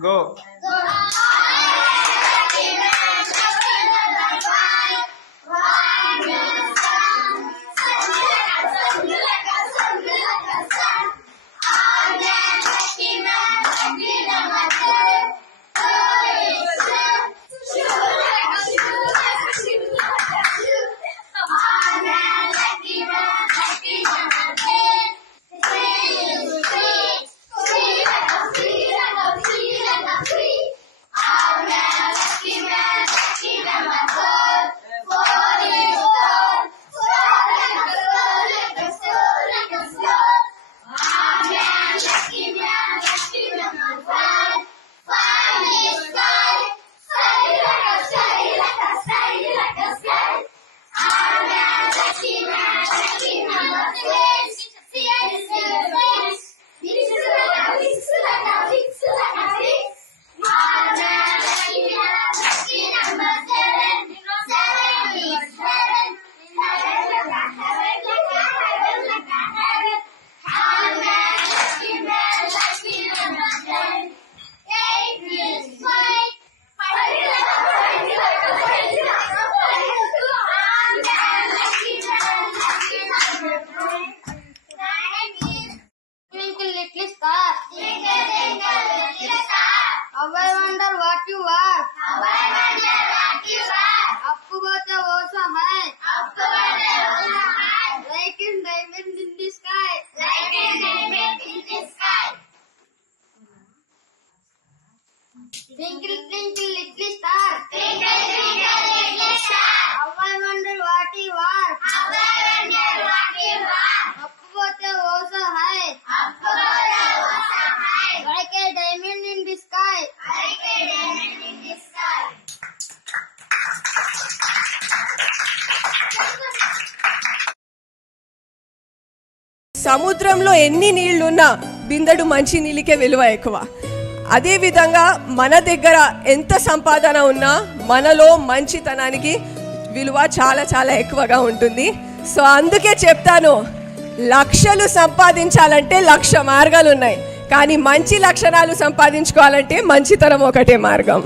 go Go. Twinkle, twinkle, little star. Twinkle, twinkle, little star. How I wonder what you are. How I wonder what you are. Up both oh so high. Up both oh so high. Like a diamond in the sky. Like a diamond in the sky. సముద్రంలో ఎన్ని నీళ్ళున్నా బిందడు మంచి నీళ్ళకే విలువ ఎక్కువ అదేవిధంగా మన దగ్గర ఎంత సంపాదన ఉన్నా మనలో మంచితనానికి విలువ చాలా చాలా ఎక్కువగా ఉంటుంది. సో అందుకే చెప్తాను లక్షలు సంపాదించాలంటే లక్ష మార్గాలు ఉన్నాయి కానీ మంచి లక్షణాలు సంపాదించుకోవాలంటే మంచితనం ఒకటే మార్గం.